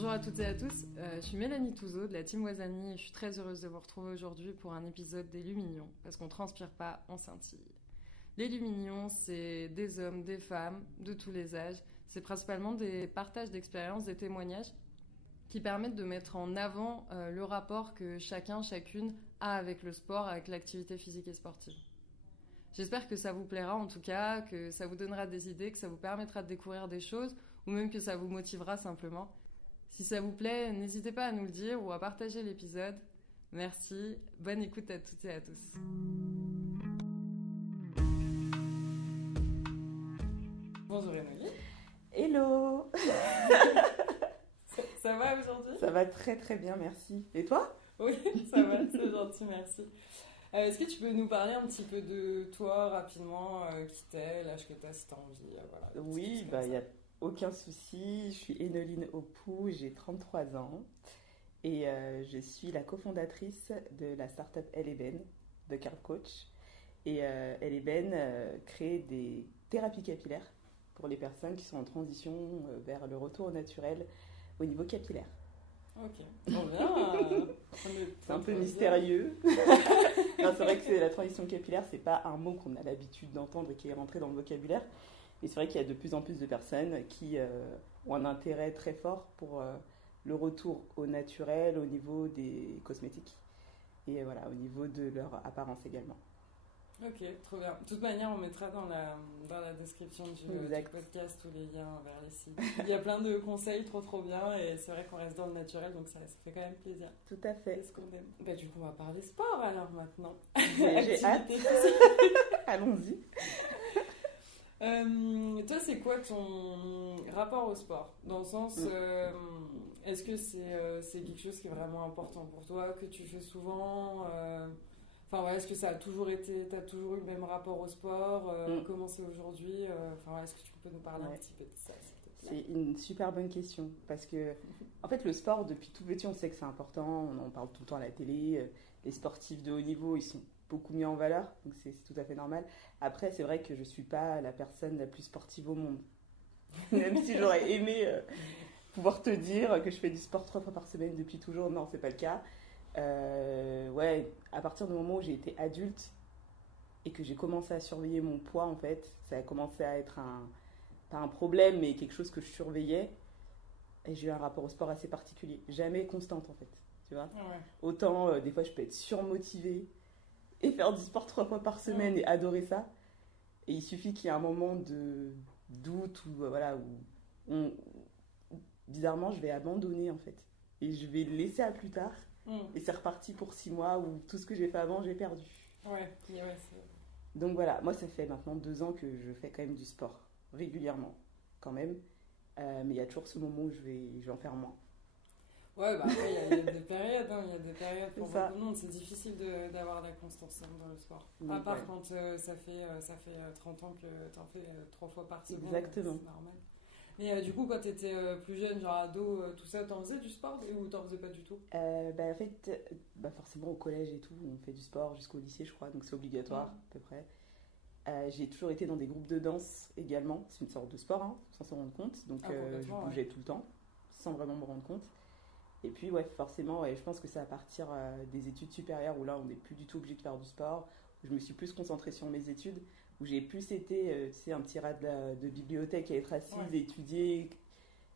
Bonjour à toutes et à tous, je suis Mélanie Touzeau de la team Wazani et je suis très heureuse de vous retrouver aujourd'hui pour un épisode des Lumignons, parce qu'on transpire pas, on scintille. Les Lumignons, c'est des hommes, des femmes, de tous les âges. C'est principalement des partages d'expériences, des témoignages qui permettent de mettre en avant le rapport que chacun, chacune a avec le sport, avec l'activité physique et sportive. J'espère que ça vous plaira en tout cas, que ça vous donnera des idées, que ça vous permettra de découvrir des choses ou même que ça vous motivera simplement. Si ça vous plaît, n'hésitez pas à nous le dire ou à partager l'épisode. Merci, bonne écoute à toutes et à tous. Bonjour Émilie. Hello. Ça va aujourd'hui ? Ça va très très bien, merci. Et toi ? Oui, ça va, c'est gentil, merci. Est-ce que tu peux nous parler un petit peu de toi rapidement, qui t'es, l'âge que t'as si t'as envie, voilà. Oui, il n'y a aucun souci. Je suis Énoline Opou, j'ai 33 ans et je suis la cofondatrice de la startup Elle-Eben de Carl Coach. Et Elle-Eben crée des thérapies capillaires pour les personnes qui sont en transition vers le retour au naturel au niveau capillaire. Ok, trop bien. C'est un peu mystérieux. Non, c'est vrai que la transition capillaire, c'est pas un mot qu'on a l'habitude d'entendre et qui est rentré dans le vocabulaire. Et c'est vrai qu'il y a de plus en plus de personnes qui ont un intérêt très fort pour le retour au naturel au niveau des cosmétiques et voilà, au niveau de leur apparence également. Ok, trop bien. De toute manière, on mettra dans la description du podcast tous les liens vers les sites. Il y a plein de conseils trop bien et c'est vrai qu'on reste dans le naturel, donc ça fait quand même plaisir. Tout à fait. C'est ce qu'on aime. Bah, du coup, on va parler sport alors maintenant. J'ai hâte. Allons-y. Toi, c'est quoi ton rapport au sport ? Dans le sens, est-ce que c'est quelque chose qui est vraiment important pour toi, que tu fais souvent Enfin, ouais, est-ce que ça a toujours été, t'as toujours eu le même rapport au sport Comment c'est aujourd'hui est-ce que tu peux nous parler un petit peu de ça, s'il te plaît ? C'est une super bonne question parce que, en fait, le sport, depuis tout petit, on sait que c'est important. On en parle tout le temps à la télé. Les sportifs de haut niveau, ils sont beaucoup mis en valeur, donc c'est tout à fait normal. Après, c'est vrai que je suis pas la personne la plus sportive au monde. Même si j'aurais aimé pouvoir te dire que je fais du sport 3 fois par semaine depuis toujours, non, c'est pas le cas. À partir du moment où j'ai été adulte et que j'ai commencé à surveiller mon poids, en fait, ça a commencé à être pas un problème, mais quelque chose que je surveillais. Et j'ai eu un rapport au sport assez particulier, jamais constante en fait, tu vois. Ouais. Autant des fois je peux être surmotivée et faire du sport 3 fois par semaine et adorer ça. Et il suffit qu'il y ait un moment de doute ou bizarrement je vais abandonner en fait et je vais le laisser à plus tard. Et c'est reparti pour 6 mois où tout ce que j'ai fait avant, j'ai perdu. Ouais, c'est... Donc voilà, moi ça fait maintenant 2 ans que je fais quand même du sport, régulièrement, quand même. Mais il y a toujours ce moment où je vais en faire moins. Ouais, bah après, il y a des périodes, il y a des périodes pour ça. beaucoup de monde. C'est difficile d'avoir la constance dans le sport. Donc, à part quand ça fait 30 ans que t'en fais 3 fois par semaine. Exactement. C'est normal. Mais du coup, quand t'étais plus jeune, genre ado, tout ça, t'en faisais du sport ou t'en faisais pas du tout ? En fait, forcément au collège et tout, on fait du sport jusqu'au lycée, je crois, donc c'est obligatoire à peu près. J'ai toujours été dans des groupes de danse également, c'est une sorte de sport, hein, sans s'en rendre compte, donc je bougeais tout le temps, sans vraiment me rendre compte. Et puis forcément, je pense que c'est à partir des études supérieures où là on n'est plus du tout obligé de faire du sport, où je me suis plus concentrée sur mes études, où j'ai plus été un petit rat de bibliothèque à être assise et étudier.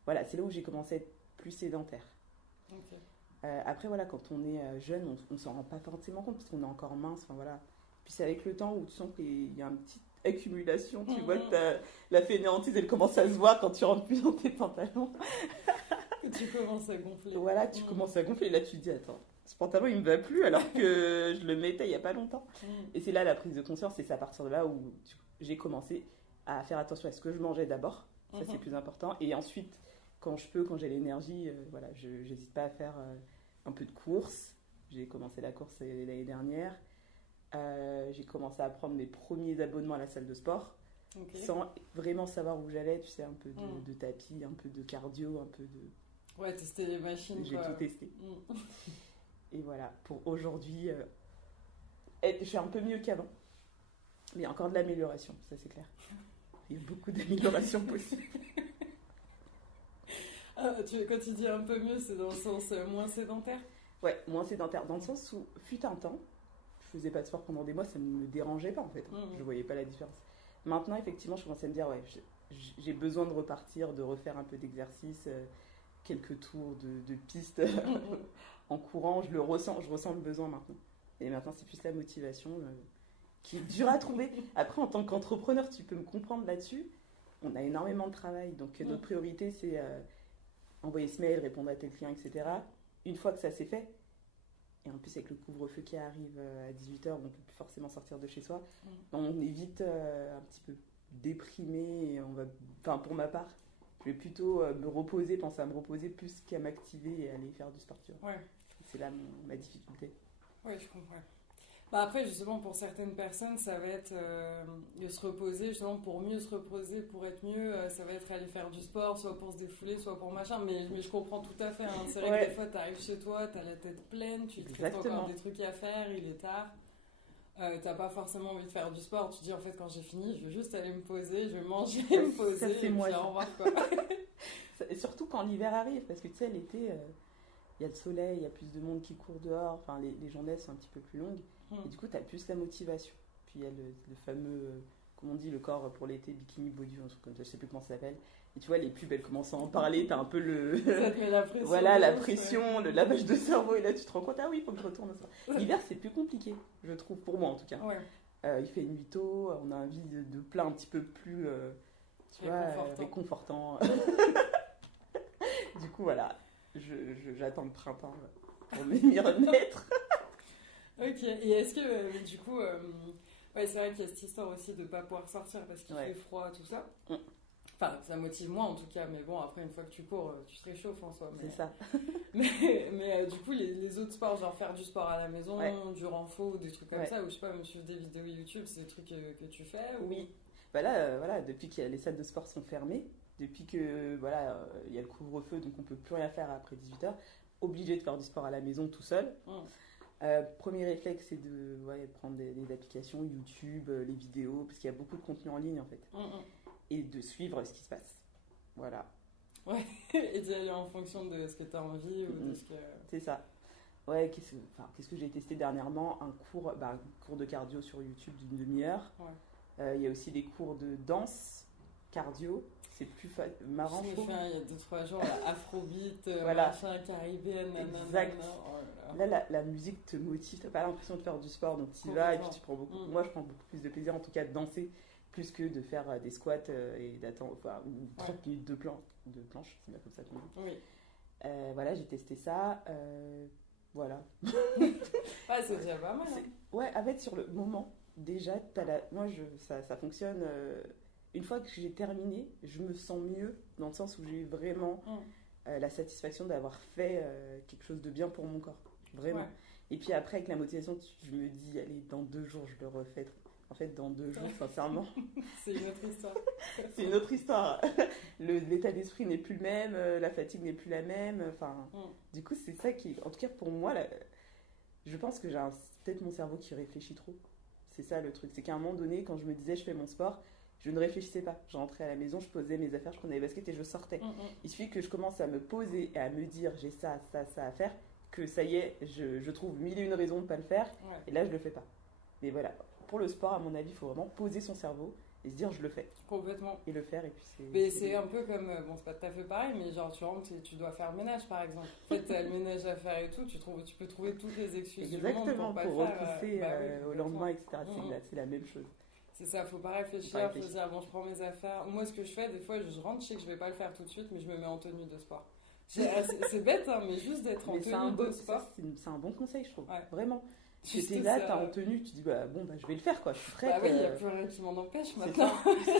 Voilà, c'est là où j'ai commencé à être plus sédentaire. Okay. Après, quand on est jeune, on s'en rend pas forcément compte parce qu'on est encore mince. Puis c'est avec le temps où tu sens qu'il y a une petite accumulation. Tu vois que la fainéantise, elle commence à se voir quand tu rentres plus dans tes pantalons. Tu commences à gonfler. Voilà, tu commences à gonfler. Et là, tu te dis, attends, ce pantalon, il me va plus alors que je le mettais il y a pas longtemps. Et c'est là la prise de conscience. Et c'est à partir de là où j'ai commencé à faire attention à ce que je mangeais d'abord. Ça, c'est plus important. Et ensuite, quand j'ai l'énergie, je n'hésite pas à faire un peu de course. J'ai commencé la course l'année dernière. J'ai commencé à prendre mes premiers abonnements à la salle de sport. Sans vraiment savoir où j'allais. Tu sais, un peu de tapis, un peu de cardio, un peu de... Ouais, tester les machines. J'ai tout testé. Et voilà, pour aujourd'hui, je suis un peu mieux qu'avant. Mais il y a encore de l'amélioration, ça c'est clair. Il y a beaucoup d'améliorations possibles. Quand tu dis un peu mieux, c'est dans le sens moins sédentaire? Ouais, moins sédentaire. Dans le sens où, fut un temps, je faisais pas de sport pendant des mois, ça ne me dérangeait pas en fait. Je voyais pas la différence. Maintenant, effectivement, je commence à me dire, ouais, j'ai besoin de repartir, de refaire un peu d'exercice, quelques tours de piste en courant. Je ressens le besoin maintenant. Et maintenant, c'est plus la motivation qui est dure à trouver. Après, en tant qu'entrepreneur, tu peux me comprendre là-dessus. On a énormément de travail. Donc, notre priorité, c'est envoyer ce mail, répondre à tel client, etc. Une fois que ça s'est fait, et en plus avec le couvre-feu qui arrive à 18h, on ne peut plus forcément sortir de chez soi, on est vite un petit peu déprimé. Et enfin, pour ma part, je vais plutôt me reposer, penser à me reposer plus qu'à m'activer et aller faire du sport. Ouais. C'est là ma difficulté. Oui, je comprends. Bah après, justement, pour certaines personnes, ça va être de se reposer, justement, pour mieux se reposer, pour être mieux, ça va être aller faire du sport, soit pour se défouler, soit pour machin. Mais je comprends tout à fait. Hein. C'est vrai que des fois, tu arrives chez toi, tu as la tête pleine, tu te restes encore des trucs à faire, il est tard. T'as pas forcément envie de faire du sport. Tu dis, en fait, quand j'ai fini, je vais juste aller me poser, je vais manger, me poser, ça, c'est et moi, puis au revoir, quoi. Et surtout quand l'hiver arrive, parce que tu sais, l'été, il y a le soleil, il y a plus de monde qui court dehors, enfin, les journées sont un petit peu plus longues. Et du coup, tu as plus la motivation. Puis il y a le fameux, comme on dit, le corps pour l'été, bikini body, un truc comme ça, je sais plus comment ça s'appelle. Et tu vois, les pubs, elles commencent à en parler, tu as un peu ça te met la pression. Voilà, la pression, le lavage de cerveau, et là, tu te rends compte, ah oui, il faut que je retourne au sport. L'hiver, c'est plus compliqué, je trouve, pour moi en tout cas. Ouais. Il fait nuit tôt, on a envie de plats un petit peu plus, réconfortant. Du coup, voilà, j'attends le printemps pour m'y remettre. Ok, et est-ce que du coup, ouais, c'est vrai qu'il y a cette histoire aussi de ne pas pouvoir sortir parce qu'il fait froid, tout ça. Enfin, ça motive moi en tout cas, mais bon, après, une fois que tu cours, tu te réchauffes en soi. C'est ça. mais du coup, les autres sports, genre faire du sport à la maison, du renfo, des trucs comme ça, ou je sais pas, me suivre des vidéos YouTube, c'est des trucs que tu fais ou... Oui. Bah là, voilà, depuis que les salles de sport sont fermées, depuis que voilà, y a le couvre-feu, donc on peut plus rien faire après 18h, obligé de faire du sport à la maison tout seul. Premier réflexe, c'est de prendre des applications YouTube, les vidéos, parce qu'il y a beaucoup de contenu en ligne en fait, et de suivre ce qui se passe. Voilà. Ouais, et d'y aller en fonction de ce que tu as envie ou de ce que... C'est ça. Ouais, qu'est-ce que j'ai testé dernièrement? Un cours de cardio sur YouTube d'une demi-heure. Il y a aussi des cours de danse cardio. C'est plus marrant. Je l'ai fait il y a 2-3 jours, Afrobeat, machin, caribéenne, exact. Là, la musique te motive, t'as pas l'impression de faire du sport, donc tu y vas et puis tu prends beaucoup. Moi, je prends beaucoup plus de plaisir, en tout cas, de danser, plus que de faire des squats et d'attendre, ou 30 minutes de planche, c'est bien comme ça qu'on dit. Oui. Voilà, j'ai testé ça. Voilà. C'est déjà pas mal. Ouais, en fait, sur le moment, déjà, moi, ça fonctionne. Une fois que j'ai terminé, je me sens mieux, dans le sens où j'ai eu vraiment la satisfaction d'avoir fait quelque chose de bien pour mon corps. Vraiment. Ouais. Et puis après, avec la motivation, je me dis, allez, dans 2 jours, je le refais. En fait, dans 2 jours, sincèrement. C'est une autre histoire. C'est une autre histoire. L'état d'esprit n'est plus le même, la fatigue n'est plus la même. Enfin, du coup, c'est ça qui... En tout cas, pour moi, je pense que j'ai peut-être mon cerveau qui réfléchit trop. C'est ça le truc. C'est qu'à un moment donné, quand je me disais, je fais mon sport, je ne réfléchissais pas. Je rentrais à la maison, je posais mes affaires, je prenais les baskets et je sortais. Il suffit que je commence à me poser et à me dire, j'ai ça à faire, que ça y est, je trouve 1001 raisons de ne pas le faire. Ouais. Et là, je le fais pas. Mais voilà. Pour le sport, à mon avis, il faut vraiment poser son cerveau et se dire je le fais. Complètement. Et le faire, et puis c'est... Mais c'est un peu comme, bon, c'est pas tout à fait pareil, mais genre tu rentres et tu dois faire le ménage par exemple. En fait, t'as le ménage à faire et tout, tu peux trouver toutes les excuses du monde pour pas pour le faire. Repousser au lendemain, etc. C'est la même chose. C'est ça, faut pas réfléchir, faut se dire bon, je prends mes affaires. Moi, ce que je fais, des fois, je rentre, je sais que je vais pas le faire tout de suite, mais je me mets en tenue de sport. C'est bête, hein, mais juste d'être en tenue de sport. C'est un bon conseil, je trouve. Ouais. Vraiment. Tu es là, t'es en tenue, tu dis je vais le faire quoi, je suis prête. Bah oui, il n'y a plus rien qui m'en empêche maintenant.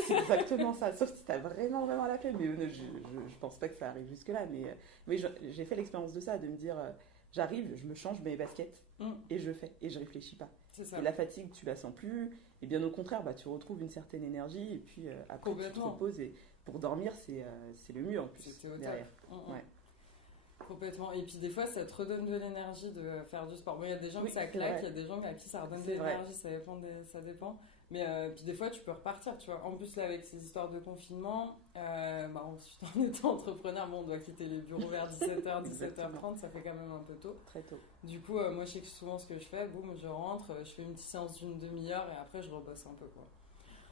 C'est exactement ça, sauf si t'as vraiment la flemme. Mais je pense pas que ça arrive jusque là, mais j'ai fait l'expérience de ça, de me dire j'arrive, je me change, je mets mes baskets et je fais, et je réfléchis pas. C'est ça. Et la fatigue, tu la sens plus, et bien au contraire, tu retrouves une certaine énergie, et puis après tu te reposes, et pour dormir, c'est le mieux en plus, derrière. Ouais. Complètement. Et puis des fois, ça te redonne de l'énergie de faire du sport. Bon, il y a des gens que ça claque, il y a des gens à qui ça redonne de l'énergie, ça dépend. Mais puis des fois, tu peux repartir, tu vois. En plus, là, avec ces histoires de confinement, ensuite, en étant entrepreneur, on doit quitter les bureaux vers 17h, 17h30, ça fait quand même un peu tôt. Très tôt. Du coup, moi, je sais que souvent, ce que je fais, boum, je rentre, je fais une petite séance d'une demi-heure et après, je rebosse un peu, quoi.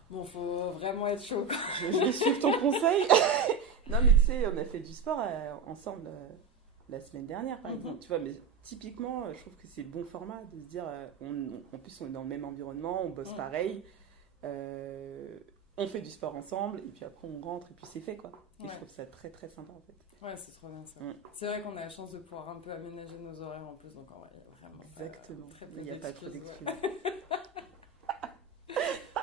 Bon, faut vraiment être chaud, quoi. Je vais suivre ton conseil. Non, mais tu sais, on a fait du sport ensemble la semaine dernière, par exemple. Tu vois, mais typiquement, je trouve que c'est le bon format de se dire, en plus, on est dans le même environnement, on bosse pareil, on fait du sport ensemble, et puis après, on rentre, et puis c'est fait, quoi. Et je trouve ça très, très sympa, en fait. Ouais, c'est trop bien ça. C'est vrai qu'on a la chance de pouvoir un peu aménager nos horaires en plus, donc en vrai, il y a vraiment exactement. Il n'y a pas trop d'excuses.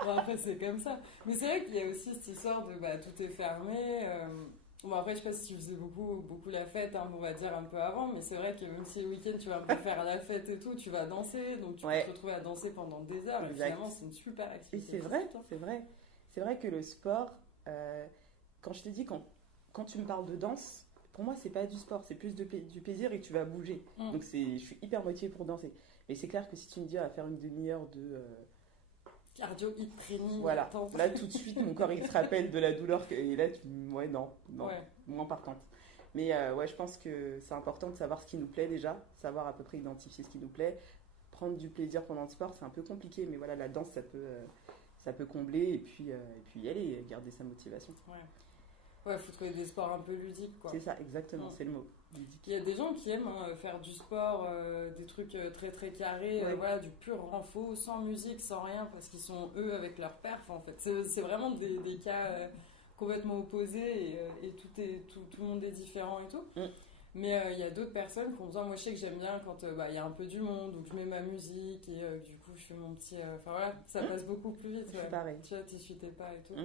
Bon, après, c'est comme ça. Mais c'est vrai qu'il y a aussi cette histoire de tout est fermé. Bon, après, je sais pas si tu faisais beaucoup la fête, hein, on va dire un peu avant, mais c'est vrai que même si le week-end tu vas un peu faire la fête et tout, tu vas danser, donc tu peux te retrouver à danser pendant des heures. Et finalement, c'est une super activité. Et c'est vrai que le sport, quand je te dis, quand tu me parles de danse, pour moi, c'est pas du sport, c'est plus du plaisir et tu vas bouger. Donc, je suis hyper motivée pour danser. Mais c'est clair que si tu me dis à faire une demi-heure de. Cardio, hit training. Voilà, là tout de suite mon corps il se rappelle de la douleur et là non, moins partante. Mais je pense que c'est important de savoir ce qui nous plaît déjà, savoir à peu près identifier ce qui nous plaît, prendre du plaisir pendant le sport, c'est un peu compliqué, mais voilà, la danse ça peut combler et puis y aller et garder sa motivation. Ouais, faut trouver des sports un peu ludiques, quoi. C'est ça, exactement, c'est le mot. Ludique. Il y a des gens qui aiment faire du sport, des trucs très très carrés, du pur renfort, sans musique, sans rien, parce qu'ils sont eux avec leur perf, en fait. C'est vraiment des cas complètement opposés et tout le monde est différent et tout. Mais il y a d'autres personnes qui ont besoin. Moi, je sais que j'aime bien quand il y a un peu du monde, donc je mets ma musique et du coup, je fais mon petit. Enfin voilà, ça passe beaucoup plus vite. C'est pareil. Tu vois, t'y suis tes pas et tout.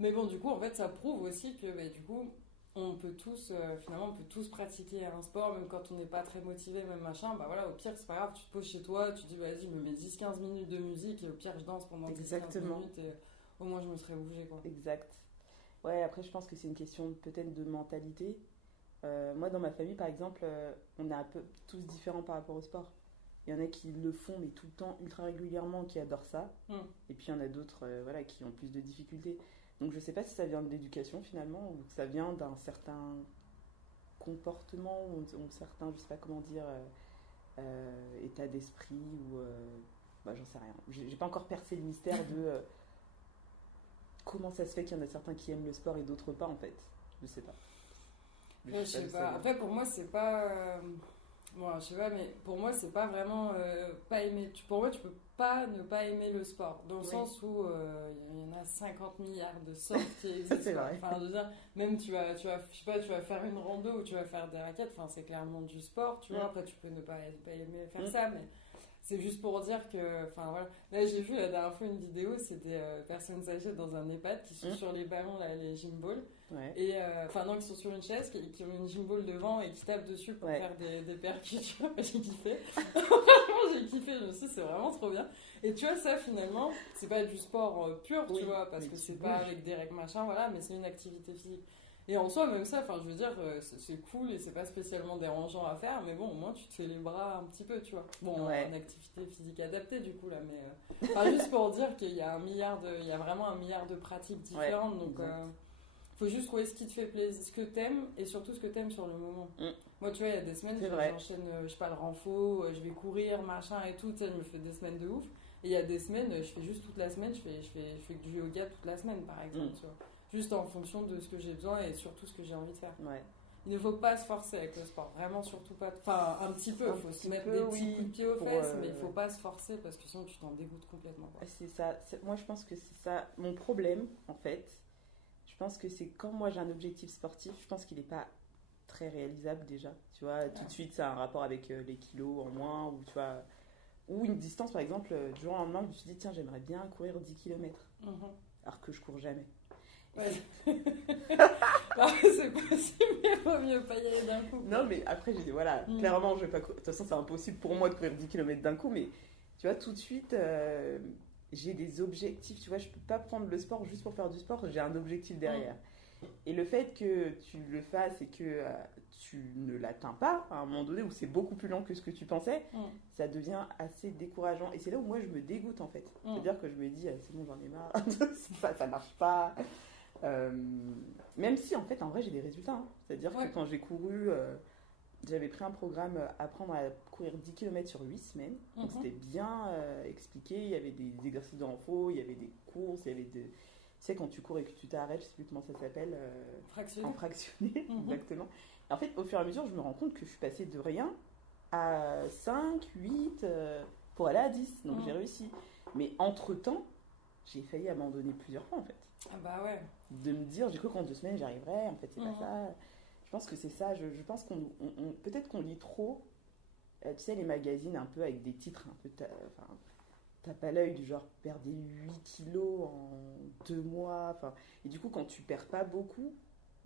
Mais bon, du coup, en fait, ça prouve aussi que du coup, on peut tous, finalement, on peut tous pratiquer un sport, même quand on n'est pas très motivé, même machin. Bah voilà, au pire, c'est pas grave, tu te poses chez toi, tu te dis, vas-y, je me mets 10-15 minutes de musique et au pire, je danse pendant 10-15 minutes et au moins, je me serais bougée, quoi. Exact. Ouais, après, je pense que c'est une question peut-être de mentalité. Moi, dans ma famille, par exemple, on est un peu tous différents par rapport au sport. Il y en a qui le font, mais tout le temps, ultra régulièrement, qui adorent ça. Et puis, il y en a d'autres qui ont plus de difficultés. Donc, je ne sais pas si ça vient de l'éducation, finalement, ou que ça vient d'un certain comportement, ou un certain, je ne sais pas comment dire, état d'esprit, ou... j'en sais rien. J'ai pas encore percé le mystère de... comment ça se fait qu'il y en a certains qui aiment le sport et d'autres pas, en fait. Je sais pas. Je sais pas. Après, pour moi, c'est pas... je sais pas, mais pour moi, c'est pas vraiment pas aimer. Pour moi, tu peux pas ne pas aimer le sport. Dans le sens où il y en a 50 milliards de sortes qui existent. C'est vrai. Enfin, je veux dire, même je sais pas, tu vas faire une rando ou tu vas faire des raquettes, enfin, c'est clairement du sport, tu vois. Après, tu peux ne pas aimer faire ça, mais c'est juste pour dire que, enfin voilà. Là, j'ai vu la dernière fois une vidéo, c'est des personnes âgées dans un EHPAD qui sont sur les ballons, là, les gym balls. Et qui sont sur une chaise, qui ont une gym ball devant et qui tapent dessus pour faire des percussions. J'ai kiffé. Vraiment, j'ai kiffé. Je me suis dit, c'est vraiment trop bien. Et tu vois, ça, finalement, c'est pas du sport pur, tu vois, parce que c'est pas avec des règles machin, voilà, mais c'est une activité physique. Et en soi, même ça, je veux dire, c'est cool et c'est pas spécialement dérangeant à faire, mais bon, au moins tu te fais les bras un petit peu, tu vois. Bon, en activité physique adaptée, du coup, là, mais juste pour dire qu'il y a il y a vraiment un milliard de pratiques différentes, donc faut juste trouver ce qui te fait plaisir, ce que t'aimes et surtout ce que t'aimes sur le moment. Moi, tu vois, il y a des semaines, j'enchaîne, je sais pas, le renfort, je vais courir, machin et tout, tu sais, je me fais des semaines de ouf. Et il y a des semaines, je fais juste toute la semaine, je fais du yoga toute la semaine, par exemple, tu vois. Juste en fonction de ce que j'ai besoin et surtout ce que j'ai envie de faire. Il ne faut pas se forcer avec le sport, vraiment surtout pas. Enfin, un petit peu, il faut se mettre des petits coups de pied aux fesses, mais il ne faut pas se forcer parce que sinon tu t'en dégoûtes complètement. C'est ça. Moi, je pense que c'est ça. Mon problème, en fait, je pense que c'est quand moi j'ai un objectif sportif, je pense qu'il n'est pas très réalisable déjà. Tu vois, tout de suite, ça a un rapport avec les kilos en moins ou tu vois. Ou une distance, par exemple, du jour au lendemain, je me suis dit, tiens, j'aimerais bien courir 10 km. Alors que je cours jamais. C'est possible, mais il vaut mieux pas y aller d'un coup. Non, mais après, j'ai dit, voilà, clairement, je vais pas courir. De toute façon, c'est impossible pour moi de courir 10 km d'un coup, mais tu vois, tout de suite, j'ai des objectifs. Tu vois, je peux pas prendre le sport juste pour faire du sport, j'ai un objectif derrière. Et le fait que tu le fasses et que tu ne l'atteins pas, à un moment donné où c'est beaucoup plus lent que ce que tu pensais, ça devient assez décourageant. Et c'est là où moi je me dégoûte en fait. C'est-à-dire que je me dis, c'est bon, j'en ai marre, ça marche pas. Même si en fait, en vrai, j'ai des résultats. Hein. C'est-à-dire que quand j'ai couru, j'avais pris un programme apprendre à courir 10 km sur 8 semaines. Donc c'était bien expliqué. Il y avait des exercices de renfo, il y avait des courses, il y avait des. Tu sais, quand tu cours et que tu t'arrêtes, je sais plus comment ça s'appelle. Fractionné. En fractionné, exactement. Et en fait, au fur et à mesure, je me rends compte que je suis passée de rien à 5, 8, pour aller à 10. Donc j'ai réussi. Mais entre-temps, j'ai failli abandonner plusieurs fois, en fait. Ah bah ouais. De me dire, j'ai cru qu'en 2 semaines, j'y arriverais. En fait, c'est pas ça. Je pense que c'est ça. Je pense qu'on... peut-être qu'on lit trop, tu sais, les magazines un peu avec des titres un peu... T'as pas l'œil du genre perdre 8 kilos en 2 mois. Et du coup, quand tu perds pas beaucoup,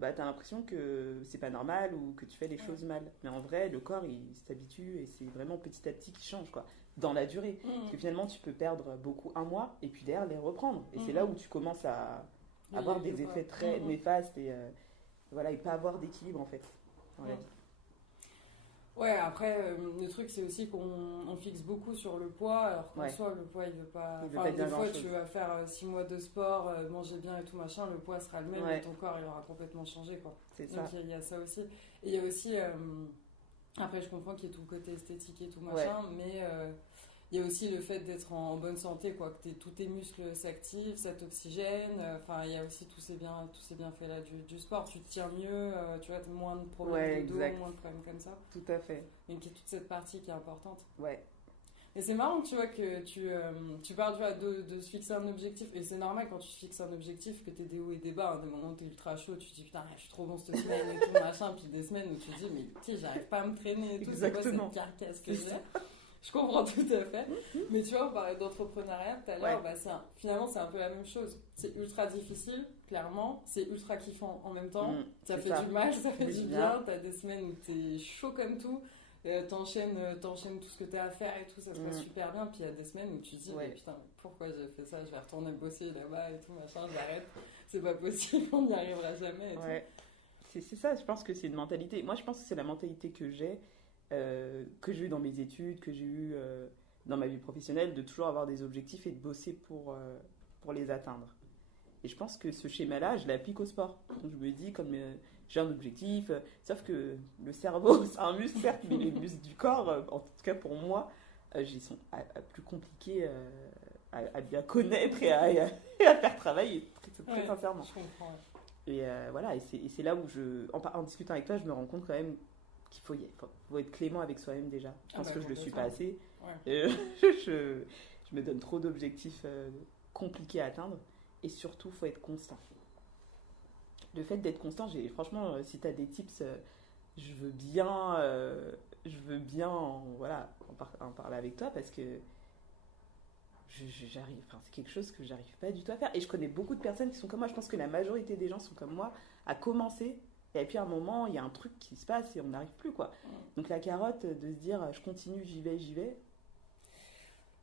bah, t'as l'impression que c'est pas normal ou que tu fais les choses mal. Mais en vrai, le corps, il s'habitue et c'est vraiment petit à petit qu'il change, quoi. Dans la durée. Parce que finalement, tu peux perdre beaucoup un mois et puis derrière les reprendre. Et c'est là où tu commences à avoir des effets très néfastes et, voilà, et pas avoir d'équilibre, en fait, dans la vie. Ouais, après, le truc, c'est aussi qu'on fixe beaucoup sur le poids, alors qu'en soi, le poids, il veut pas... des fois, tu vas faire 6 mois de sport, manger bien et tout, machin, le poids sera le même, et ton corps, il aura complètement changé, quoi. C'est donc, il y a ça aussi. Et il y a aussi... après, je comprends qu'il y ait tout le côté esthétique et tout, machin, mais... il y a aussi le fait d'être en bonne santé, quoi, que tous tes muscles s'activent, ça t'oxygène. Il y a aussi tous ces bienfaits là du sport. Tu te tiens mieux, tu vois, moins de problèmes de dos, moins de problèmes comme ça. Tout à fait. Donc il y a toute cette partie qui est importante. Ouais. Et c'est marrant, tu vois, que tu parles, tu vois, de se fixer un objectif. Et c'est normal quand tu te fixes un objectif que tu aies des hauts et des bas. Des moments où tu es ultra chaud, tu te dis putain, je suis trop bon cette semaine et tout, machin. Puis des semaines où tu te dis, mais tu sais, j'arrive pas à me traîner et tout. Exactement. C'est quoi cette carcasse que j'ai? Je comprends tout à fait. Mais tu vois, on parlait d'entrepreneuriat tout à l'heure, finalement, c'est un peu la même chose. C'est ultra difficile, clairement. C'est ultra kiffant en même temps. Ça fait du mal, ça fait du bien. T'as des semaines où t'es chaud comme tout. T'enchaînes tout ce que t'as à faire et tout, ça se passe super bien. Puis il y a des semaines où tu te dis, mais putain, pourquoi j'ai fait ça? Je vais retourner bosser là-bas et tout, machin, j'arrête. C'est pas possible, on n'y arrivera jamais. Et tout. C'est ça, je pense que c'est une mentalité. Moi, je pense que c'est la mentalité que j'ai eu dans mes études, que j'ai eu dans ma vie professionnelle, de toujours avoir des objectifs et de bosser pour les atteindre. Et je pense que ce schéma-là, je l'applique au sport. Donc je me dis, comme j'ai un objectif, sauf que le cerveau, c'est un muscle, certes, mais les muscles du corps, en tout cas pour moi, ils sont plus compliqués à bien connaître et à faire travailler, très sincèrement. Je comprends. Et voilà, et c'est là où en discutant avec toi, je me rends compte quand même qu'il faut être clément avec soi-même déjà. Je pense que je le suis pas assez. Je me donne trop d'objectifs compliqués à atteindre. Et surtout, il faut être constant. Le fait d'être constant, franchement, si tu as des tips, je veux bien en parler avec toi parce que j'arrive, c'est quelque chose que j'arrive pas du tout à faire. Et je connais beaucoup de personnes qui sont comme moi. Je pense que la majorité des gens sont comme moi, à commencer. Et puis à un moment, il y a un truc qui se passe et on n'arrive plus, quoi. Donc la carotte de se dire, je continue, j'y vais.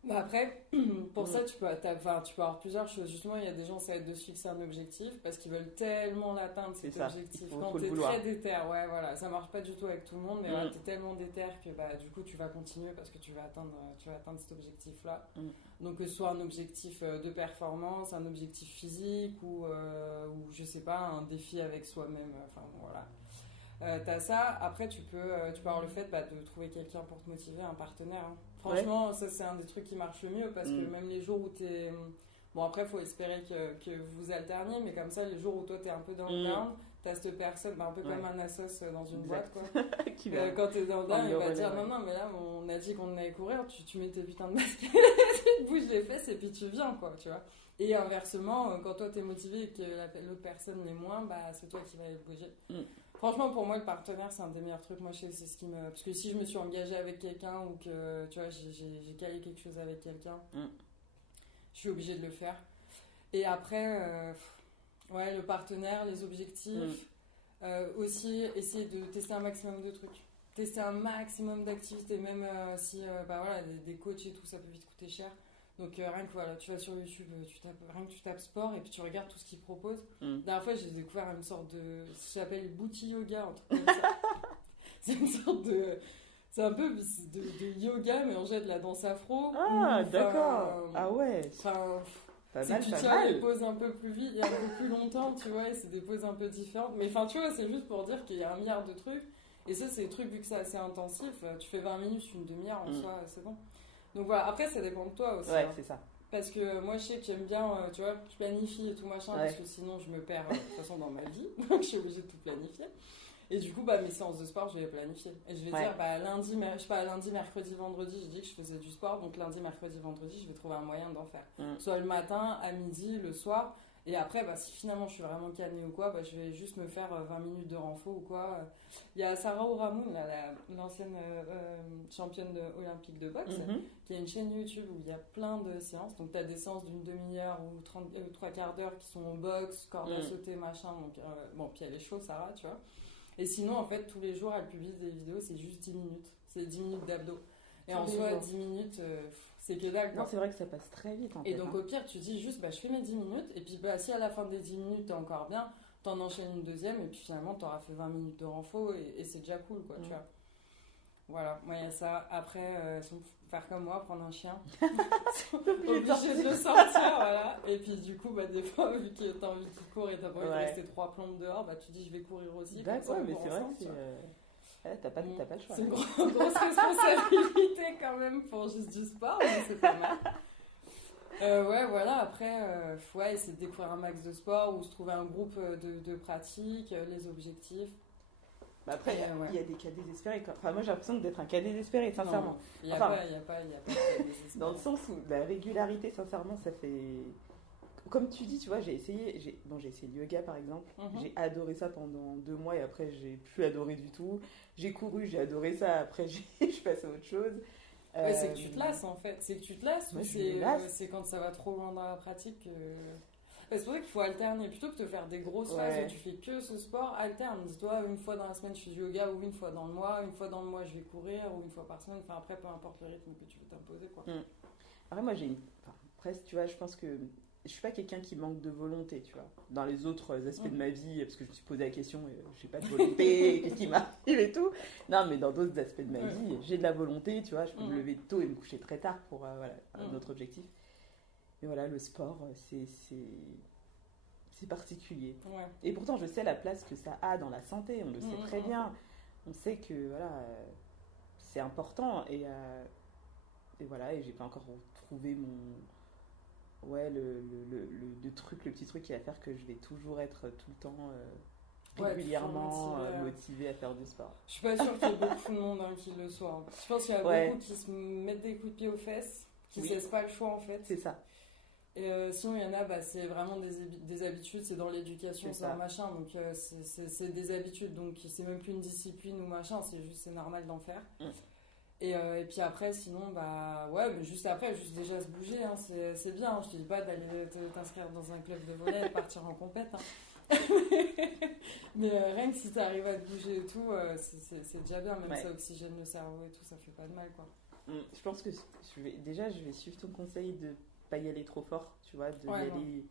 Bah après, pour ça, tu peux avoir plusieurs choses. Justement, il y a des gens, ça va être de se fixer un objectif parce qu'ils veulent tellement l'atteindre, cet objectif. Quand tu es très déter, ça marche pas du tout avec tout le monde, mais tu es tellement déter que du coup, tu vas continuer parce que tu vas atteindre cet objectif-là. Donc, que ce soit un objectif de performance, un objectif physique ou je sais pas, un défi avec soi-même. T'as ça. Après, tu peux avoir le fait de trouver quelqu'un pour te motiver, un partenaire. Hein. Franchement, ça, c'est un des trucs qui marche le mieux parce que même les jours où t'es... Bon, après, il faut espérer que vous alterniez, mais comme ça, les jours où toi, t'es un peu dans le down, t'as cette personne, un peu comme un assos dans une boîte, quoi. Quand t'es dans le down, il va dire non, mais là, on a dit qu'on allait courir, tu mets tes putains de masques, tu te bouges les fesses et puis tu viens, quoi, tu vois. Et inversement, quand toi, t'es motivé et que l'autre personne l'est moins, c'est toi qui vas aller bouger. Franchement, pour moi, le partenaire, c'est un des meilleurs trucs. Moi, c'est ce qui me... Parce que si je me suis engagée avec quelqu'un ou que, tu vois, j'ai calé quelque chose avec quelqu'un, je suis obligée de le faire. Et après, le partenaire, les objectifs, aussi essayer de tester un maximum de trucs. Tester un maximum d'activités, même si, des coachs et tout, ça peut vite coûter cher. Donc rien que voilà, tu vas sur YouTube, tu tapes sport et puis tu regardes tout ce qu'ils proposent. La dernière fois, j'ai découvert une sorte de... Ça s'appelle Booty Yoga, un truc comme ça. C'est une sorte de... C'est un peu de yoga mélangé de la danse afro. Ah, d'accord. Ah ouais. Enfin... Pas C'est mal, que tu pas tiens mal. les poses un peu plus vite et un peu plus longtemps, tu vois, et c'est des poses un peu différentes. Mais enfin, tu vois, c'est juste pour dire qu'il y a un milliard de trucs. Et ça, c'est des trucs, vu que c'est assez intensif, tu fais 20 minutes, une demi-heure en soi, c'est bon. Donc voilà, après, ça dépend de toi aussi. Ouais, hein. c'est ça. Parce que moi, je sais que j'aime bien, tu vois, je planifie et tout machin, parce que sinon, je me perds de toute façon dans ma vie. Donc, je suis obligée de tout planifier. Et du coup, mes séances de sport, je vais les planifier. Et je vais dire, lundi, mercredi, vendredi, j'ai dit que je faisais du sport. Donc lundi, mercredi, vendredi, je vais trouver un moyen d'en faire. Soit le matin, à midi, le soir. Et après, si finalement je suis vraiment canée ou quoi, je vais juste me faire 20 minutes de renfo ou quoi. Il y a Sarah Ouramoun, l'ancienne championne olympique de boxe, qui a une chaîne YouTube où il y a plein de séances. Donc tu as des séances d'une demi-heure ou 3 quarts d'heure qui sont en boxe, corde à sauter, machin. Donc, puis elle est chaude, Sarah, tu vois. Et sinon, en fait, tous les jours, elle publie des vidéos, c'est juste 10 minutes. C'est 10 minutes d'abdos. Et en soi, 10 minutes, c'est que dalle. Non, c'est vrai que ça passe très vite, en fait. Et donc, au pire, tu dis juste, je fais mes 10 minutes. Et puis, si à la fin des 10 minutes, t'es encore bien, t'en enchaînes une deuxième. Et puis, finalement, t'auras fait 20 minutes de renfo. Et c'est déjà cool, quoi, tu vois. Voilà, moi, il y a ça. Après, faire comme moi, prendre un chien. obligé de le sortir, voilà. Et puis, du coup, des fois, vu que t'as envie qu'il court et t'as pas envie de rester 3 plombes dehors, tu dis, je vais courir aussi. D'accord, mais c'est vrai que c'est... t'as pas le choix. C'est une grosse responsabilité quand même pour juste du sport, mais c'est pas mal. Ouais, voilà, après, essayer de découvrir un max de sport ou se trouver un groupe de pratique, les objectifs. Après, il y a des cas désespérés. Enfin, moi, j'ai l'impression d'être un cas désespéré, sincèrement. Il n'y a pas de cas désespérés. Dans le sens où la régularité, sincèrement, ça fait... Comme tu dis, tu vois, j'ai essayé le yoga, par exemple. J'ai adoré ça pendant 2 mois et après, j'ai plus adoré du tout. J'ai couru, j'ai adoré ça. Après, je passe à autre chose. C'est que tu te lasses, en fait. C'est que tu te lasses ou c'est quand ça va trop loin dans la pratique c'est pour ça qu'il faut alterner. Plutôt que de faire des grosses phases où tu fais que ce sport, alterne. Dis-toi, une fois dans la semaine, je fais du yoga ou une fois dans le mois. Une fois dans le mois, je vais courir ou une fois par semaine. Enfin, après, peu importe le rythme que tu veux t'imposer, quoi. Après, moi, presque, tu vois, je pense que je suis pas quelqu'un qui manque de volonté, tu vois. Dans les autres aspects de ma vie, parce que je me suis posé la question, j'ai pas de volonté, qu'est-ce qui m'arrive et tout. Non, mais dans d'autres aspects de ma vie, j'ai de la volonté, tu vois. Je peux me lever tôt et me coucher très tard pour un autre objectif. Mais voilà, le sport, c'est particulier. Et pourtant, je sais la place que ça a dans la santé, on le sait très bien. On sait que voilà, c'est important et voilà, et j'ai pas encore trouvé le petit truc qui va faire que je vais toujours être tout le temps régulièrement motivée à faire du sport. Je suis pas sûre qu'il y ait beaucoup de monde qui le soit. Je pense qu'il y a beaucoup qui se mettent des coups de pied aux fesses, qui ne laissent pas le choix en fait. C'est ça. Et sinon, il y en a, c'est vraiment des habitudes, c'est dans l'éducation, c'est un machin, donc c'est des habitudes, donc c'est même plus une discipline ou machin, c'est normal d'en faire. Et puis après, sinon, mais juste après, juste déjà se bouger, hein, c'est bien. Hein, je te dis pas d'aller t'inscrire dans un club de volley et partir en compète. Hein. mais rien que si t'arrives à te bouger et tout, c'est déjà bien. Même ça oxygène le cerveau et tout, ça fait pas de mal, quoi. Je pense que je vais suivre ton conseil de pas y aller trop fort, tu vois, de y aller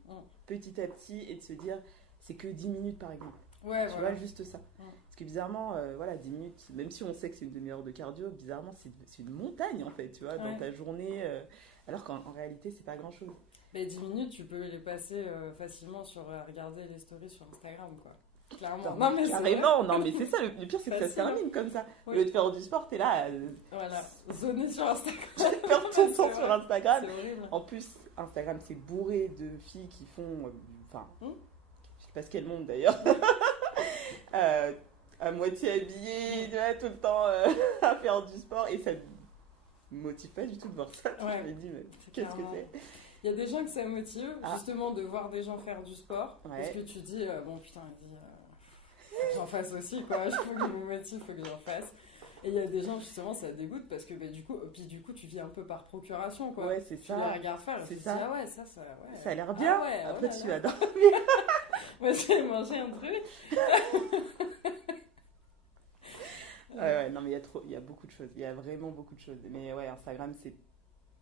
petit à petit et de se dire, c'est que 10 minutes par exemple. Tu vois, juste ça. Parce que bizarrement, 10 minutes, même si on sait que c'est une demi-heure de cardio, bizarrement, c'est une montagne en fait, tu vois, dans ta journée. Alors qu'en réalité, c'est pas grand-chose. Mais 10 minutes, tu peux les passer facilement sur regarder les stories sur Instagram, quoi. Clairement. Non, mais carrément, non, mais c'est ça, le pire, c'est que ça se termine comme ça. Au lieu de faire du sport, t'es là. Voilà, zoner sur Instagram. Tu perds ton temps sur Instagram. C'est horrible. En plus, Instagram, c'est bourré de filles qui font. Je sais pas ce qu'elles montrent d'ailleurs. À moitié habillée, tu vois, tout le temps à faire du sport. Et ça me motive pas du tout de voir ça. Je me dis, mais qu'est-ce que c'est ? Il y a des gens que ça motive, justement, de voir des gens faire du sport. Parce que tu dis, j'en fasse aussi, quoi. Il faut que je me motive, il faut que j'en fasse. Et il y a des gens, justement, ça dégoûte parce que du coup, tu vis un peu par procuration, quoi. Ouais, c'est ça. Tu les regardes faire et tu te dis, ça a l'air bien. Après, tu vas dormir. Moi, j'ai mangé un truc. Non, mais il y a beaucoup de choses. Il y a vraiment beaucoup de choses. Mais ouais, Instagram, c'est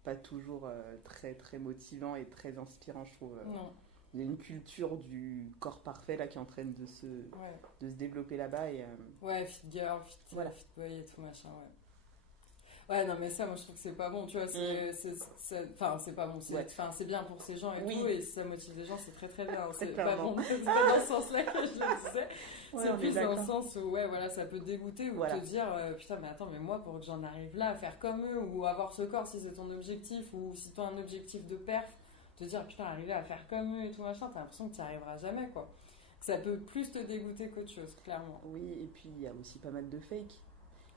pas toujours très, très motivant et très inspirant, je trouve. Non. Il y a une culture du corps parfait là qui est en train de se développer là-bas. Ouais, fit girl, fit boy et tout machin, ouais. Ouais, non, mais ça, moi, je trouve que c'est pas bon, tu vois. Enfin, c'est pas bon. C'est bien pour ces gens et tout, et si ça motive les gens, c'est très très bien. C'est pas bon. C'est pas dans ce sens-là que je le disais. C'est plus dans le sens où, ça peut dégoûter ou te dire, putain, mais attends, mais moi, pour que j'en arrive là, à faire comme eux, ou avoir ce corps, si c'est ton objectif, ou si tu as un objectif de perf, te dire, putain, arriver à faire comme eux et tout machin, t'as l'impression que tu n'y arriveras jamais, quoi. Ça peut plus te dégoûter qu'autre chose, clairement. Oui, et puis il y a aussi pas mal de fake.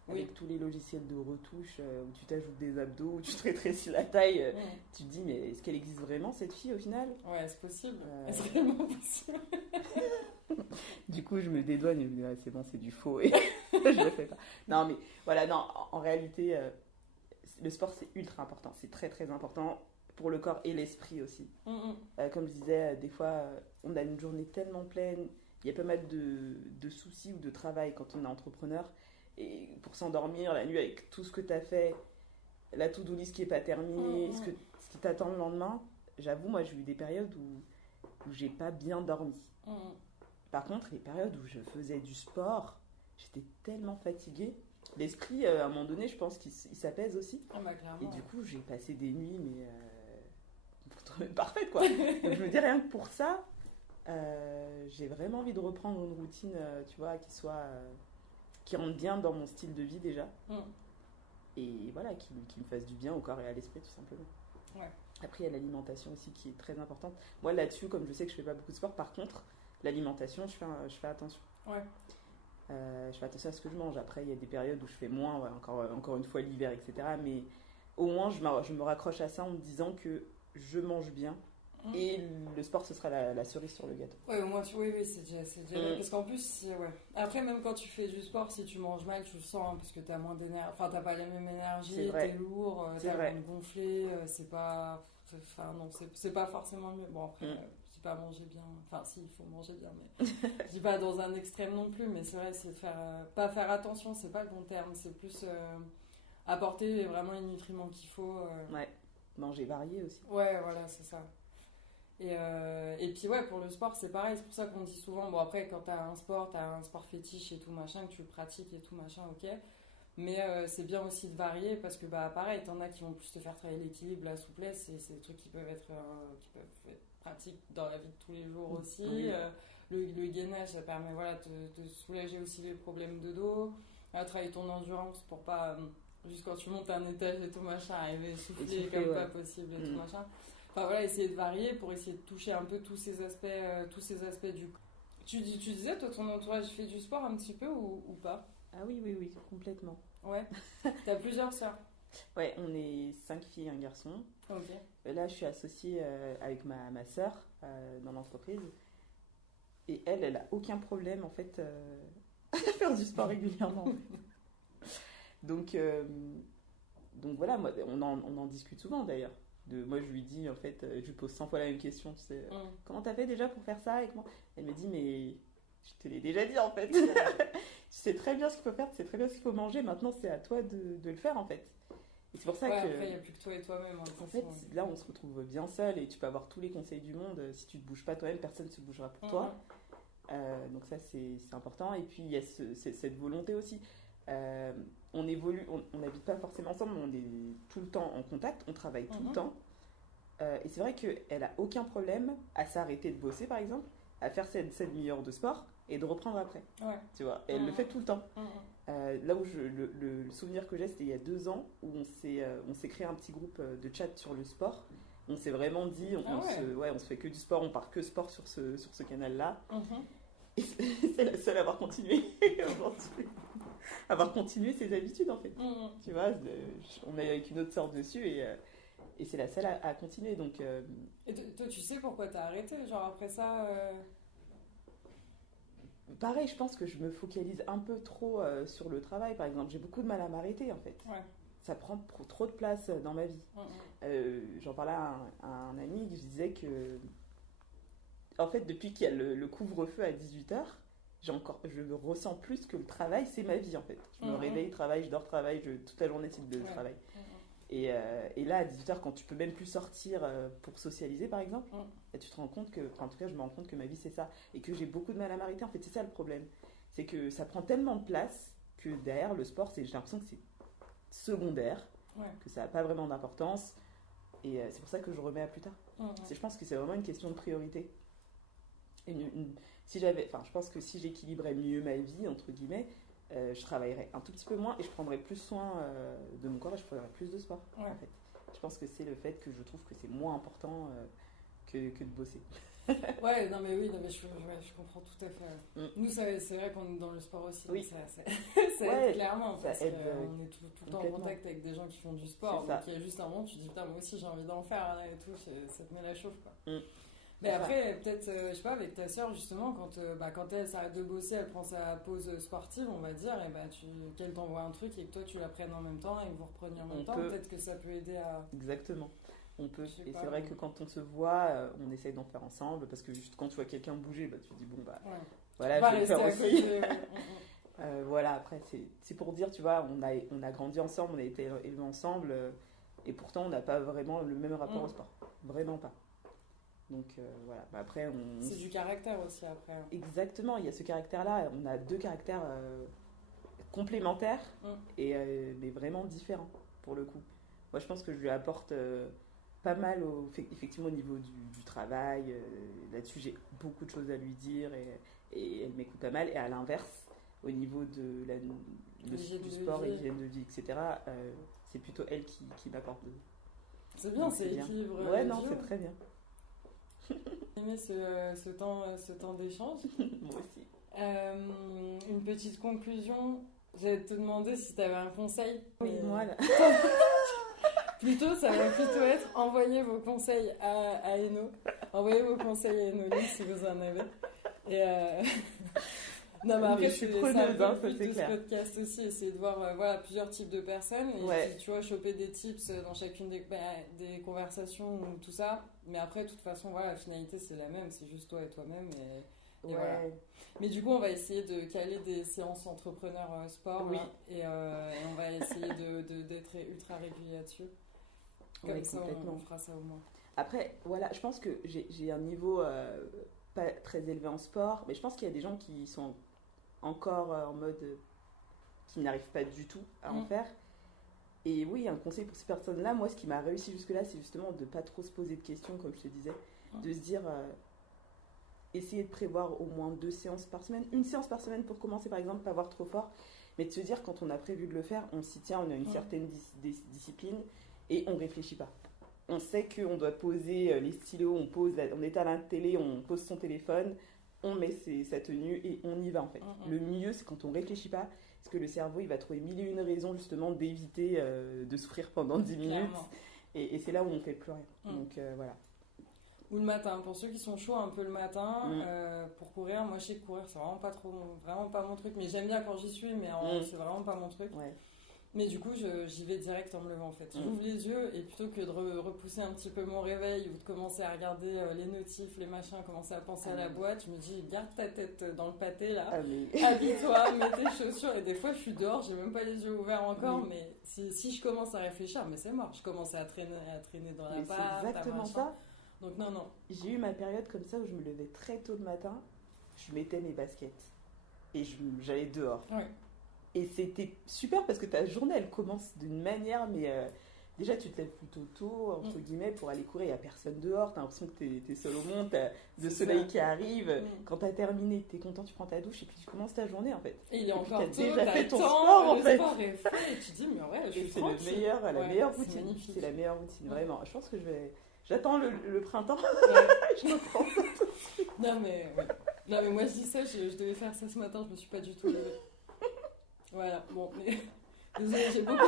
Avec tous les logiciels de retouche où tu t'ajoutes des abdos, où tu te rétrécis la taille, tu te dis, mais est-ce qu'elle existe vraiment cette fille au final ? Ouais, c'est possible. Est-ce vraiment possible ? Du coup, je me dédouane et je me dis, ah, c'est bon, c'est du faux. Et je le fais pas. Non, mais voilà, non, en réalité, le sport, c'est ultra important. C'est très, très important pour le corps et l'esprit aussi. Comme je disais, des fois, on a une journée tellement pleine. Il y a pas mal de soucis ou de travail quand on est entrepreneur. Et pour s'endormir la nuit avec tout ce que tu as fait, la to-do list qui n'est pas terminée, ce qui t'attend le lendemain, j'avoue, moi j'ai eu des périodes où j'ai pas bien dormi. Par contre, les périodes où je faisais du sport, j'étais tellement fatiguée. L'esprit, à un moment donné, je pense qu'il s'apaise aussi. Et du coup, j'ai passé des nuits, mais parfaites, quoi. Donc je me dis, rien que pour ça, j'ai vraiment envie de reprendre une routine, tu vois, qui rentre bien dans mon style de vie déjà. Et voilà, qui me fasse du bien au corps et à l'esprit, tout simplement. Après, il y a l'alimentation aussi qui est très importante. Moi, là-dessus, comme je sais que je fais pas beaucoup de sport, par contre, l'alimentation, je fais attention. Je fais attention à ce que je mange. Après, il y a des périodes où je fais moins, encore une fois l'hiver, etc. Mais au moins, je me raccroche à ça en me disant que je mange bien. Et le sport, ce sera la cerise sur le gâteau. Ouais, au moins, oui, c'est déjà parce qu'en plus, après, même quand tu fais du sport, si tu manges mal, tu le sens, hein, parce que t'as moins d'énergie, enfin, t'as pas la même énergie, t'es lourd, t'as envie de gonfler, c'est pas forcément mieux. Bon, après, je dis pas manger bien, enfin, si, il faut manger bien, mais je dis pas dans un extrême non plus, mais c'est vrai, c'est pas faire attention, c'est pas le bon terme, c'est plus apporter vraiment les nutriments qu'il faut. Manger varié aussi. Ouais, voilà, c'est ça. Et puis pour le sport c'est pareil, c'est pour ça qu'on dit souvent, bon après quand t'as un sport fétiche et tout machin, que tu le pratiques et tout machin, ok, mais c'est bien aussi de varier parce que pareil, t'en as qui vont plus te faire travailler l'équilibre, la souplesse, et c'est des trucs qui peuvent être pratiques dans la vie de tous les jours aussi. Le gainage, ça permet de soulager aussi les problèmes de dos, travailler ton endurance pour pas juste quand tu montes un étage et tout machin, arriver essoufflé comme pas possible et tout machin. Enfin essayer de varier pour essayer de toucher un peu tous ces aspects du corps. Tu disais, toi, ton entourage fait du sport un petit peu ou pas ? Ah oui, complètement. Ouais. T'as plusieurs sœurs ? Ouais, on est 5 filles et un garçon. Ok. Là, je suis associée avec ma sœur dans l'entreprise. Et elle a aucun problème, en fait, à faire du sport régulièrement. Donc voilà, moi, on en discute souvent, d'ailleurs. Moi, je lui dis, en fait, je lui pose 100 fois la même question, tu sais, comment t'as fait déjà pour faire ça avec moi ? Elle me dit, mais je te l'ai déjà dit, en fait. Tu sais très bien ce qu'il faut faire, tu sais très bien ce qu'il faut manger, maintenant c'est à toi de le faire, en fait. Et c'est pour ça que... après, il n'y a plus que toi et toi-même. En fait, là, on se retrouve bien seul et tu peux avoir tous les conseils du monde. Si tu ne te bouges pas toi-même, personne ne se bougera pour toi. Donc ça, c'est important. Et puis, il y a cette volonté aussi. On évolue, on n'habite pas forcément ensemble, mais on est tout le temps en contact, on travaille tout le temps. Et c'est vrai qu'elle n'a aucun problème à s'arrêter de bosser, par exemple, à faire cette demi-heure de sport et de reprendre après. Tu vois, et elle le fait tout le temps. Là où le souvenir que j'ai, c'était il y a 2 ans, où on s'est créé un petit groupe de chat sur le sport. On s'est vraiment dit, on se fait que du sport, on part que sport sur ce canal-là. Et c'est la seule à avoir continué aujourd'hui. Avoir continué ses habitudes, en fait. Tu vois, on est avec une autre sœur dessus et c'est la seule à continuer. Donc, Et toi, tu sais pourquoi t'as arrêté, genre après ça Pareil, je pense que je me focalise un peu trop sur le travail, par exemple. J'ai beaucoup de mal à m'arrêter, en fait. Ça prend trop de place dans ma vie. J'en parlais à un ami, je disais que, en fait, depuis qu'il y a le couvre-feu à 18h, je ressens plus que le travail, c'est ma vie, en fait. Je me réveille, travaille, je dors, travaille, toute la journée, c'est le travail. Et là, à 18h, quand tu peux même plus sortir pour socialiser, par exemple, bah, tu te rends compte que, enfin, en tout cas, je me rends compte que ma vie, c'est ça. Et que j'ai beaucoup de mal à m'arrêter. En fait, c'est ça le problème. C'est que ça prend tellement de place que derrière, le sport, j'ai l'impression que c'est secondaire, que ça n'a pas vraiment d'importance. Et c'est pour ça que je remets à plus tard. Je pense que c'est vraiment une question de priorité. Je pense que si j'équilibrais mieux ma vie, entre guillemets, je travaillerais un tout petit peu moins et je prendrais plus soin de mon corps et je ferais plus de sport. En fait. Je pense que c'est le fait que je trouve que c'est moins important que de bosser. Ouais, non mais je comprends tout à fait. Nous, c'est vrai qu'on est dans le sport aussi, oui. Ça aide clairement, parce qu'on est tout le temps en contact avec des gens qui font du sport, donc il y a juste un moment, tu te dis, putain, moi aussi j'ai envie d'en faire, et tout, ça te met la chauffe, quoi. Mais après, peut-être, je sais pas, avec ta sœur, justement, quand elle s'arrête de bosser, elle prend sa pause sportive, on va dire, et qu'elle t'envoie un truc et que toi tu la prennes en même temps et que vous repreniez en même temps, peut-être que ça peut aider à... Exactement. On peut. Et c'est vrai que quand on se voit, on essaye d'en faire ensemble, parce que juste quand tu vois quelqu'un bouger, bah, tu te dis, bon, bah, voilà, je vais le faire aussi. Voilà, après, c'est pour dire, tu vois, on a grandi ensemble, on a été élevés ensemble, et pourtant, on n'a pas vraiment le même rapport au sport. Vraiment pas. Donc voilà, bah, après c'est du caractère aussi après. Exactement, il y a ce caractère-là. On a deux caractères complémentaires, mais vraiment différents pour le coup. Moi je pense que je lui apporte pas mal effectivement au niveau du travail. Là-dessus j'ai beaucoup de choses à lui dire et elle m'écoute pas mal. Et à l'inverse, au niveau du sport et l'hygiène de vie, etc., c'est plutôt elle qui m'apporte. C'est bien, c'est équilibré. Ouais, non, c'est très bien. J'ai aimé ce temps d'échange. Moi aussi. Une petite conclusion. J'allais te demander si tu avais un conseil. Oui, moi là. Ça va plutôt être envoyez vos conseils à Eno. Envoyez vos conseils à Enoline si vous en avez. Et non, mais après, c'est un peu le but de ce podcast aussi, essayer de voir plusieurs types de personnes et puis, tu vois, choper des tips dans chacune des conversations ou tout ça. Mais après, de toute façon, voilà, la finalité, c'est la même, c'est juste toi et toi-même. Et voilà. Mais du coup, on va essayer de caler des séances entrepreneurs sport là, et on va essayer d'être ultra régulier là-dessus. Comme ça, on fera ça au moins. Après, voilà, je pense que j'ai un niveau pas très élevé en sport, mais je pense qu'il y a des gens qui sont encore en mode qui n'arrivent pas du tout à en faire. Et oui, un conseil pour ces personnes-là, moi ce qui m'a réussi jusque-là, c'est justement de ne pas trop se poser de questions, comme je te disais, de se dire essayer de prévoir au moins 2 séances par semaine, une séance par semaine pour commencer par exemple, pas voir trop fort, mais de se dire quand on a prévu de le faire, on s'y tient, on a une certaine discipline et on réfléchit pas. On sait qu'on doit poser les stylos, on éteint la télé, on pose son téléphone, on met sa tenue et on y va en fait. Le mieux, c'est quand on réfléchit pas, parce que le cerveau, il va trouver 1001 raisons justement d'éviter de souffrir pendant 10 minutes. Et c'est là où on fait plus rien. Donc voilà. Ou le matin, pour ceux qui sont chauds un peu le matin, pour courir, moi je sais que courir, c'est vraiment pas mon truc, mais j'aime bien quand j'y suis, mais c'est vraiment pas mon truc. Ouais. Mais du coup, j'y vais direct en me levant en fait. J'ouvre les yeux et plutôt que de repousser un petit peu mon réveil ou de commencer à regarder les notifs, les machins, commencer à penser à la boîte, je me dis, garde ta tête dans le pâté là, habille-toi, mets tes chaussures. Et des fois, je suis dehors, j'ai même pas les yeux ouverts encore, mais si je commence à réfléchir, mais c'est mort. Je commence à traîner dans la pâte. C'est exactement ça. Donc non. J'ai eu ma période comme ça où je me levais très tôt le matin, je mettais mes baskets et j'allais dehors. Ouais. Et c'était super parce que ta journée, elle commence d'une manière, mais déjà tu te lèves plutôt tôt, entre guillemets, pour aller courir, il n'y a personne dehors, t'as l'impression que t'es seul au monde, t'as le soleil qui arrive, quand t'as terminé, t'es content, tu prends ta douche et puis tu commences ta journée en fait. Et il est encore tôt, déjà fait ton sport en fait. Le sport est fait et tu te dis, mais ouais, je suis tranquille. C'est la meilleure routine, c'est la meilleure routine, vraiment. Je pense que j'attends le printemps, je me prends ça tout de suite. Non mais moi je dis ça, je devais faire ça ce matin, je me suis pas du tout levée. Voilà, bon, mais désolée, j'ai beaucoup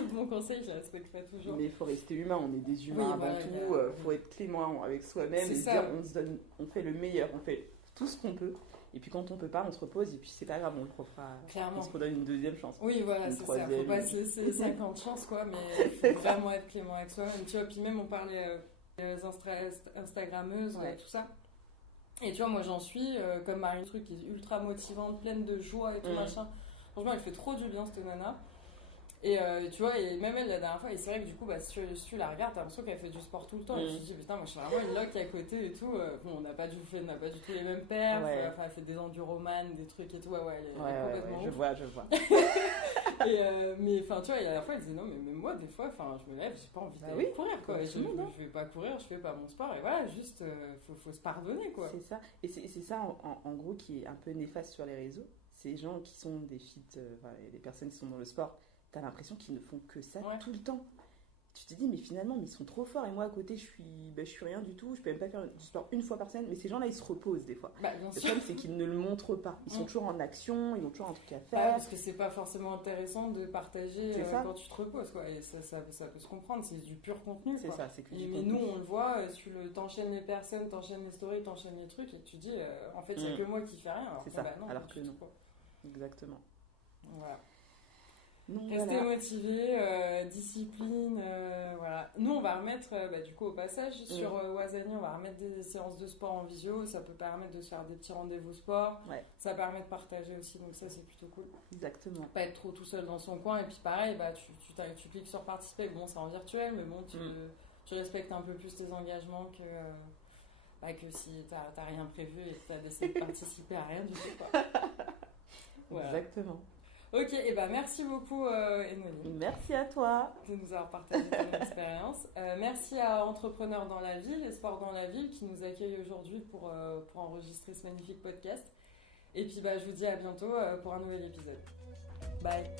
de bons conseils, je les respecte pas toujours. Mais il faut rester humain, on est des humains avant tout, faut être clément avec soi-même et se dire on fait le meilleur, on fait tout ce qu'on peut. Et puis quand on peut pas, on se repose et puis c'est pas grave, on le refera. Clairement. On se redonne une deuxième chance. Oui, voilà, c'est ça. Faut pas se laisser 50 chances, quoi, mais faut vraiment être clément avec soi-même. Tu vois, puis même on parlait des Instagrammeuses, tout ça. Et tu vois, moi j'en suis, comme Marine Truc, qui est ultra motivante, pleine de joie et tout machin. Franchement, elle fait trop du bien cette nana. Et tu vois, et même elle, la dernière fois, et c'est vrai que du coup, bah, si tu la regardes, t'as l'impression qu'elle fait du sport tout le temps. Et tu te dis, putain, moi je suis vraiment une loque à côté et tout. Bon, on n'a pas du tout les mêmes perfs. Enfin, elle fait des enduroman, des trucs et tout. Ouais, elle est complètement ouf. Je vois. Mais enfin, tu vois, et à la fois, elle disait, non, mais même moi, des fois, je me lève, j'ai pas envie d'aller courir, quoi. Je vais pas courir, je fais pas mon sport. Et voilà, juste, faut se pardonner, quoi. C'est ça. Et c'est ça, en gros, qui est un peu néfaste sur les réseaux. Ces gens qui sont des fit, les personnes qui sont dans le sport, t'as l'impression qu'ils ne font que ça tout le temps. Tu te dis, mais finalement, ils sont trop forts. Et moi, à côté, je suis rien du tout. Je peux même pas faire du sport une fois par semaine. Mais ces gens-là, ils se reposent des fois. Bien le sûr. problème, c'est qu'ils ne le montrent pas. Ils sont toujours en action, ils ont toujours un truc à faire. Parce que c'est pas forcément intéressant de partager quand tu te reposes, quoi. Et ça peut se comprendre, c'est du pur contenu, quoi. C'est ça, c'est que du mais contenu. nous, on le voit, t'enchaînes les personnes, t'enchaînes les stories, t'enchaînes les trucs, et tu dis, en fait, il n'y a que moi qui fais rien. Alors c'est ça, non, alors que non. tout, quoi. Exactement. Voilà. Donc, Restez motivés, discipline, voilà. Nous, on va remettre, du coup, au passage, sur Wazani, on va remettre des séances de sport en visio. Ça peut permettre de se faire des petits rendez-vous sport. Ouais. Ça permet de partager aussi, donc ça, c'est plutôt cool. Exactement. Pas être trop tout seul dans son coin. Et puis, pareil, tu cliques sur participer. Bon, c'est en virtuel, mais bon, tu respectes un peu plus tes engagements que si t'as rien prévu et que t'as décidé de participer à rien du tout, quoi. Voilà. Exactement. Ok, et merci beaucoup Énoline. Merci à toi de nous avoir partagé ton expérience. Merci à Entrepreneurs dans la ville et Sport dans la ville qui nous accueille aujourd'hui pour enregistrer ce magnifique podcast. Et puis je vous dis à bientôt pour un nouvel épisode. Bye.